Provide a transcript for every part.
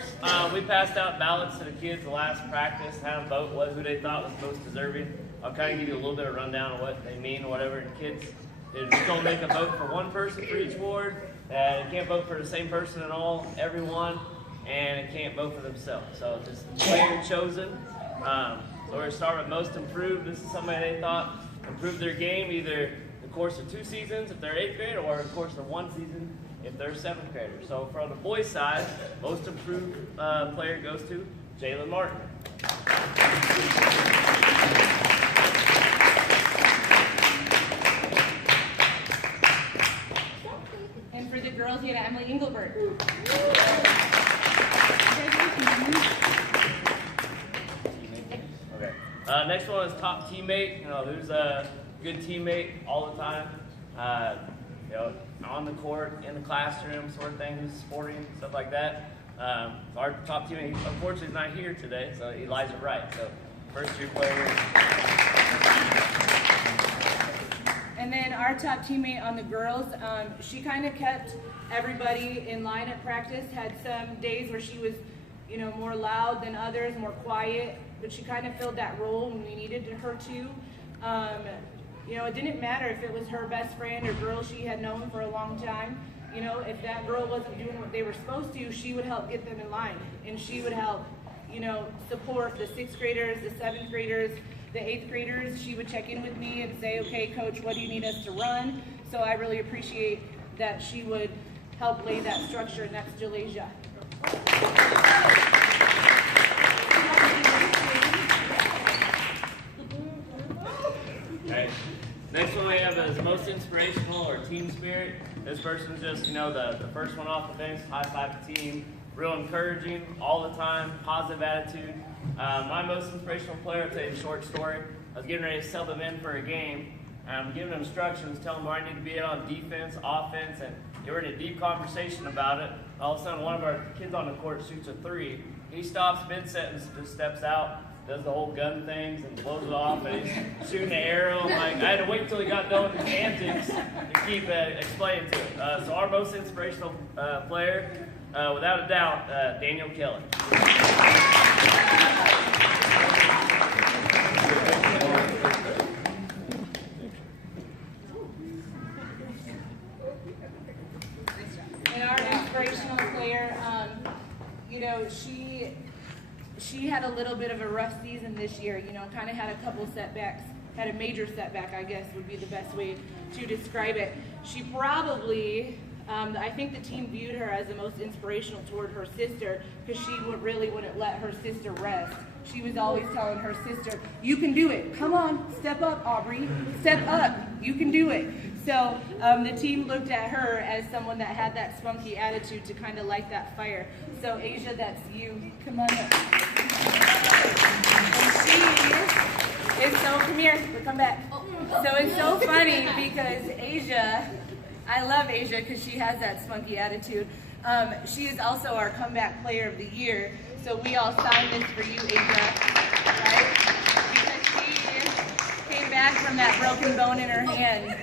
sports, we passed out ballots to the kids the last practice, had them vote who they thought was most deserving. I'll kind of give you a little bit of rundown of what they mean or whatever. And kids, they're just going to make a vote for one person for each ward. You can't vote for the same person at all, everyone, and it can't vote for themselves. So just the player chosen. So we're going to start with most improved. This is somebody they thought improved their game either the course of 2 seasons if they're 8th grade or the course of 1 season if they're 7th graders. So from the boys' side, most improved player goes to Jalen Martin. And for the girls, you had Emily Engelbert. Okay. Next one is top teammate. Who's a good teammate all the time. On the court, in the classroom, sort of thing. Who's sporting, stuff like that. Our top teammate, unfortunately, is not here today. So Elijah Wright. So first-year player. And then our top teammate on the girls, she kind of kept everybody in line at practice. Had some days where she was, more loud than others, more quiet, but she kind of filled that role when we needed her to. It didn't matter if it was her best friend or girl she had known for a long time. If that girl wasn't doing what they were supposed to, she would help get them in line, and she would help, support the 6th graders, the 7th graders, the 8th graders. She would check in with me and say, okay, coach, what do you need us to run? So I really appreciate that she would help lay that structure, and that's Jalasia. Okay. Next one we have is most inspirational or team spirit. This person's just, the first one off the bench, high five the team, real encouraging all the time, positive attitude. My most inspirational player, I'll tell you a short story. I was getting ready to sell them in for a game. I'm giving them instructions, telling them where I need to be on defense, offense, and they were in a deep conversation about it. All of a sudden, one of our kids on the court shoots a 3. He stops mid-sentence, just steps out, does the whole gun things and blows it off, and he's shooting the arrow. I had to wait until he got done with his antics to keep explaining to him. So our most inspirational player, without a doubt, Daniel Kelly. And our inspirational player, she had a little bit of a rough season this year, kind of had a couple setbacks, had a major setback, I guess would be the best way to describe it. She probably, I think the team viewed her as the most inspirational toward her sister because she really wouldn't let her sister rest. She was always telling her sister, you can do it. Come on, step up, Aubrey. Step up. You can do it. So the team looked at her as someone that had that spunky attitude to kind of light that fire. So Asia, that's you. Come on up. And she is so, come here, we'll come back. So it's so funny because Asia, I love Asia because she has that spunky attitude. She is also our comeback player of the year. So we all signed this for you, Asia, right? Because she came back from that broken bone in her hand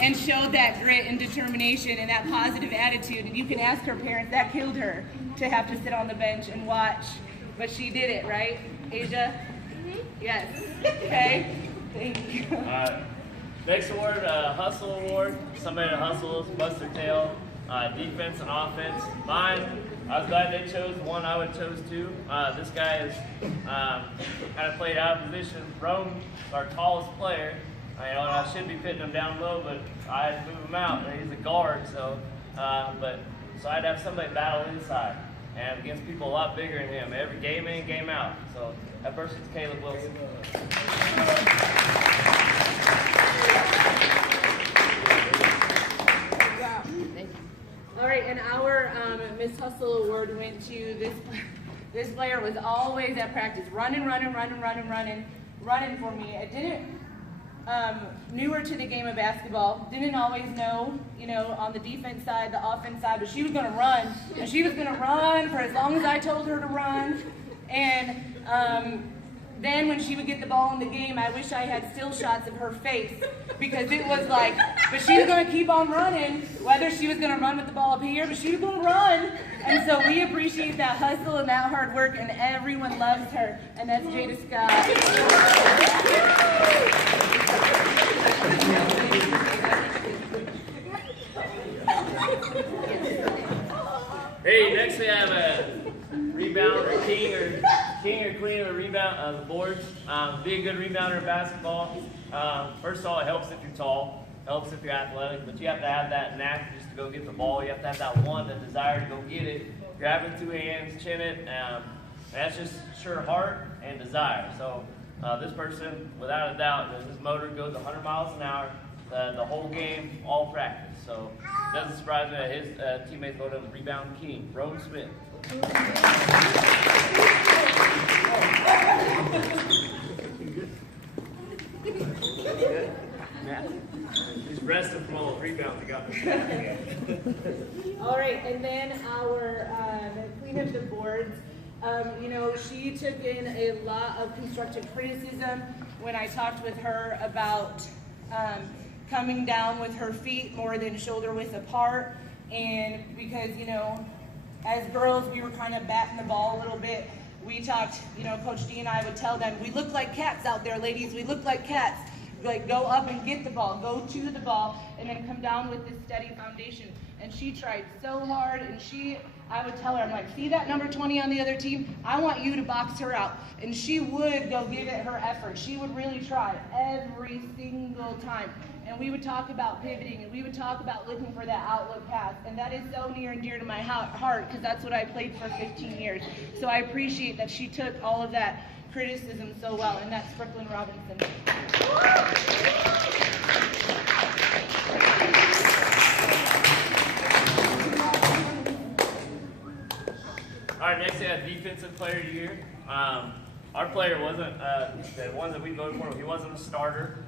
and showed that grit and determination and that positive attitude. And you can ask her parents, that killed her to have to sit on the bench and watch. But she did it, right, Asia? Mm-hmm. Yes. Okay. Thank you. Next award, Hustle Award. Somebody that hustles, bust their tail, defense and offense. Mine, I was glad they chose the one I would chose too. This guy is kind of played out of position. Rome, our tallest player. I should be pitting him down low, but I had to move him out. He's a guard, so so I'd have somebody battle inside and against people a lot bigger than him. Every game in, game out. So that person's Caleb Wilson. All right, and our Miss Hustle Award went to this player was always at practice, running for me. I didn't, newer to the game of basketball, didn't always know, on the defense side, the offense side, but she was going to run, and she was going to run for as long as I told her to run, and then when she would get the ball in the game, I wish I had still shots of her face because it was like, but she was going to keep on running, whether she was going to run with the ball up here, but she was going to run. And so we appreciate that hustle and that hard work, and everyone loves her, and that's Jada Scott. Hey, next we have a rebounder, king or queen of a rebound of the boards. Be a good rebounder in basketball. First of all, it helps if you're tall, helps if you're athletic, but you have to have that knack just to go get the ball. You have to have that that desire to go get it, grab it with 2 hands, chin it. That's just sure heart and desire. So this person, without a doubt, his motor goes 100 miles an hour the whole game, all practice. So it doesn't surprise me that his teammates voted him rebound king, Rowan Smith. He's resting from all the rebounds he got. All right, and then our queen of the boards. You know, she took in a lot of constructive criticism when I talked with her about coming down with her feet more than shoulder width apart, and because, you know, as girls, we were kind of batting the ball a little bit. We talked, you know, Coach D and I would tell them, we look like cats out there, ladies. We look like cats. Like, go up and get the ball, go to the ball, and then come down with this steady foundation. And she tried so hard, and I would tell her, I'm like, see that number 20 on the other team? I want you to box her out. And she would go give it her effort. She would really try every single time. And we would talk about pivoting, and we would talk about looking for that outlook pass. And that is so near and dear to my heart, because that's what I played for 15 years. So I appreciate that she took all of that criticism so well, and that's Brooklyn Robinson. All right, next we have Defensive Player of the Year. Our player wasn't, the one that we voted for, he wasn't a starter.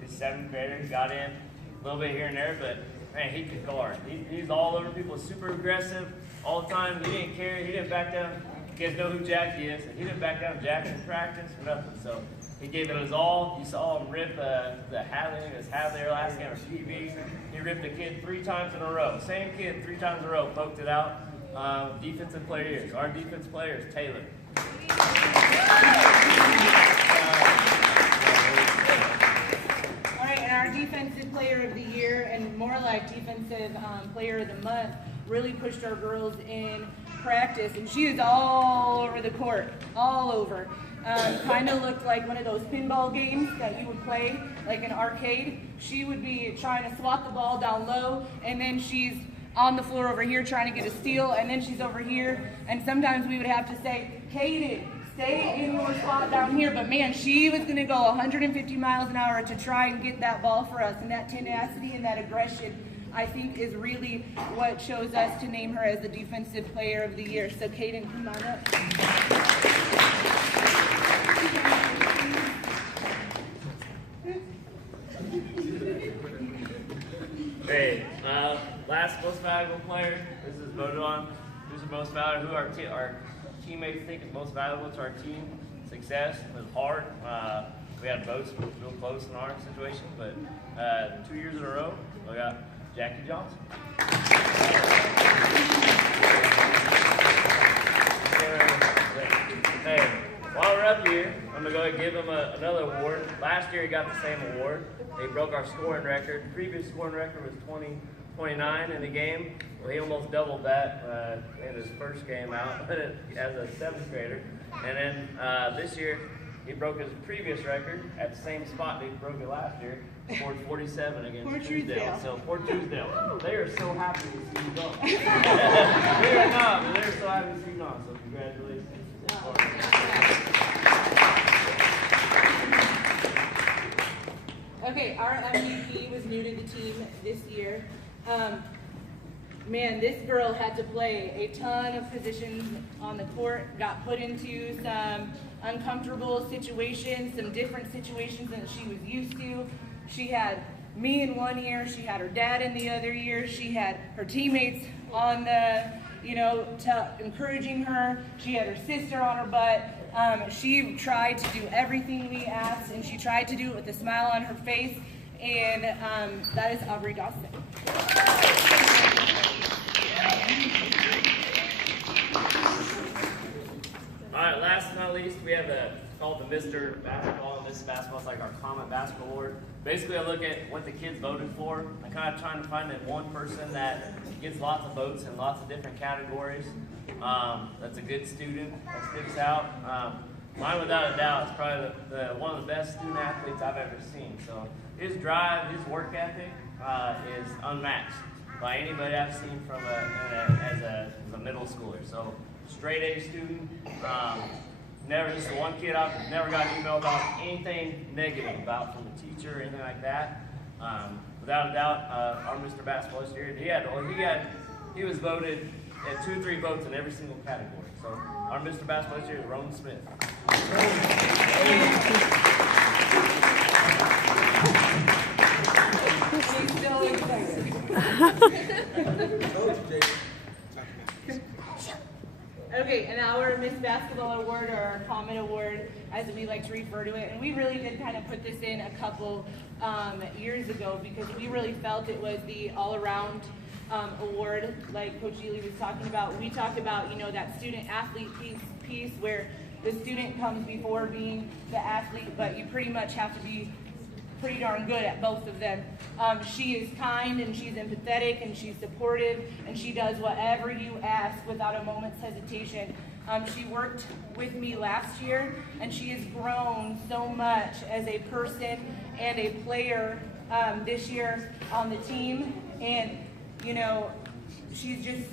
He's 7th grader, he got in a little bit here and there, but man, he could guard. He's all over people, super aggressive all the time. He didn't care, he didn't back down. You guys know who Jackie is. He didn't back down Jackie in practice or nothing. So he gave it his all. You saw him rip the his hat there last game on TV. He ripped a kid 3 times in a row. Same kid 3 times in a row, poked it out. Defensive player years. Our defense player is Taylor. All right, and our defensive player of the year, and more like defensive player of the month, really pushed our girls in practice, and she is all over the court, all over. Kind of looked like one of those pinball games that you would play, like an arcade. She would be trying to swat the ball down low, and then she's on the floor over here trying to get a steal, and then she's over here, and sometimes we would have to say, Kaden, stay in your spot down here, but man, she was going to go 150 miles an hour to try and get that ball for us, and that tenacity and that aggression, I think, is really what shows us to name her as the Defensive Player of the Year. So Kaden, come on up. Hey, last most valuable player. This is voted on. Who's the most valuable? Who our teammates think is most valuable to our team success. It was hard. We had votes real close in our situation, but 2 years in a row, we got Jackie Johnson. Hey, while we're up here, I'm going to go ahead and give him another award. Last year he got the same award. He broke our scoring record. The previous scoring record was 29 in the game. Well, he almost doubled that in his first game out as a 7th grader. And then this year, he broke his previous record at the same spot that he broke it last year. Scored 47 against Tuesdale. So Fort Tuesdale, they are so happy to see you gone. They are not, but they're so happy to see you gone. So congratulations. Okay, our MVP was new to the team this year. Man, this girl had to play a ton of positions on the court, got put into some uncomfortable situations, some different situations than she was used to. She had me in one year, she had her dad in the other year, she had her teammates on the, encouraging her, she had her sister on her butt. She tried to do everything we asked, and she tried to do it with a smile on her face, and that is Aubrey Dawson. least, we have called the Mr. Basketball and Mrs. Basketball. It's like our Comet Basketball Award. Basically, I look at what the kids voted for. I'm kind of trying to find that one person that gets lots of votes in lots of different categories. That's a good student that sticks out. Mine, without a doubt, is probably one of the best student athletes I've ever seen. So his drive, his work ethic is unmatched by anybody I've seen from as a middle schooler. So straight A student. Never just one kid I've never got an email about anything negative about from a teacher or anything like that. Without a doubt, our Mr. Basketball this year, he was voted at 2 or 3 votes in every single category. So our Mr. Basketball this year is Roman Smith. She's so excited. Okay, and our Miss Basketball Award, or our Comet Award, as we like to refer to it, and we really did kind of put this in a couple years ago because we really felt it was the all-around award, like Coach Ely was talking about. We talked about, you know, that student-athlete piece where the student comes before being the athlete, but you pretty much have to be pretty darn good at both of them. She is kind and she's empathetic and she's supportive and she does whatever you ask without a moment's hesitation. She worked with me last year and she has grown so much as a person and a player this year on the team. And you know, she's just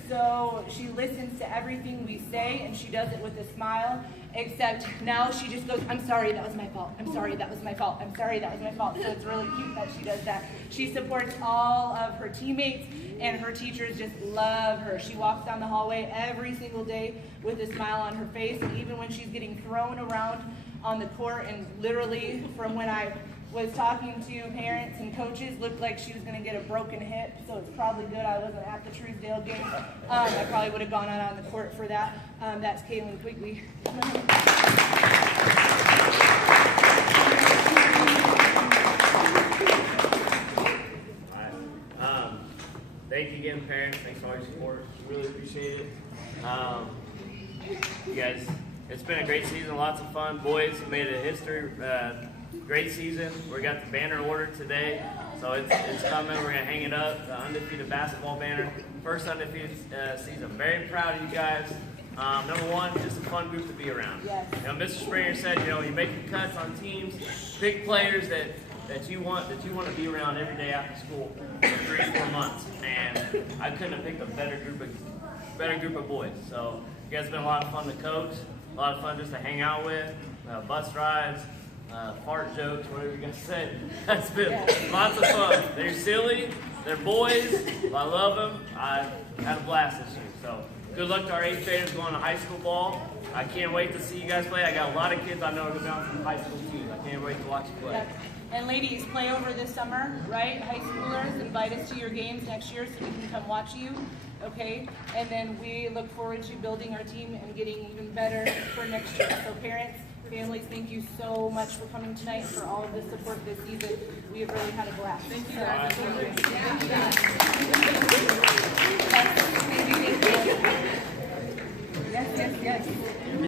she listens to everything we say and she does it with a smile. Except now she just goes, I'm sorry, that was my fault. I'm sorry, that was my fault. I'm sorry, that was my fault. So it's really cute that she does that. She supports all of her teammates and her teachers just love her. She walks down the hallway every single day with a smile on her face. And even when she's getting thrown around on the court, and literally from when I was talking to parents and coaches, looked like she was going to get a broken hip, so it's probably good I wasn't at the Truesdale game. I probably would have gone out on the court for that. That's Kaylin Quigley. Thank you again, parents. Thanks for all your support. Really appreciate it. You guys, it's been a great season, lots of fun. Boys made a history. Great season. We got the banner ordered today, so it's coming. We're gonna hang it up. The undefeated basketball banner, first undefeated season. Very proud of you guys. Number one, just a fun group to be around. Yes. You know, Mr. Springer said, you know, you make the cuts on teams, pick players that you want to be around every day after school for 3 or 4 months. And I couldn't have picked a better group of boys. So you guys have been a lot of fun to coach, a lot of fun just to hang out with, bus rides. Fart jokes, whatever you guys said. That's been lots of fun. They're silly, they're boys, I love them. I had a blast this year. So good luck to our 8th graders going to high school ball. I can't wait to see you guys play. I got a lot of kids I know are going to from high school teams. I can't wait to watch you play. Yep. And ladies, play over this summer, right? High schoolers, invite us to your games next year so we can come watch you, okay? And then we look forward to building our team and getting even better for next year. So parents, families, thank you so much for coming tonight and for all of the support this season. We have really had a blast. Thank you guys. Thank you. Yes, yes, yes.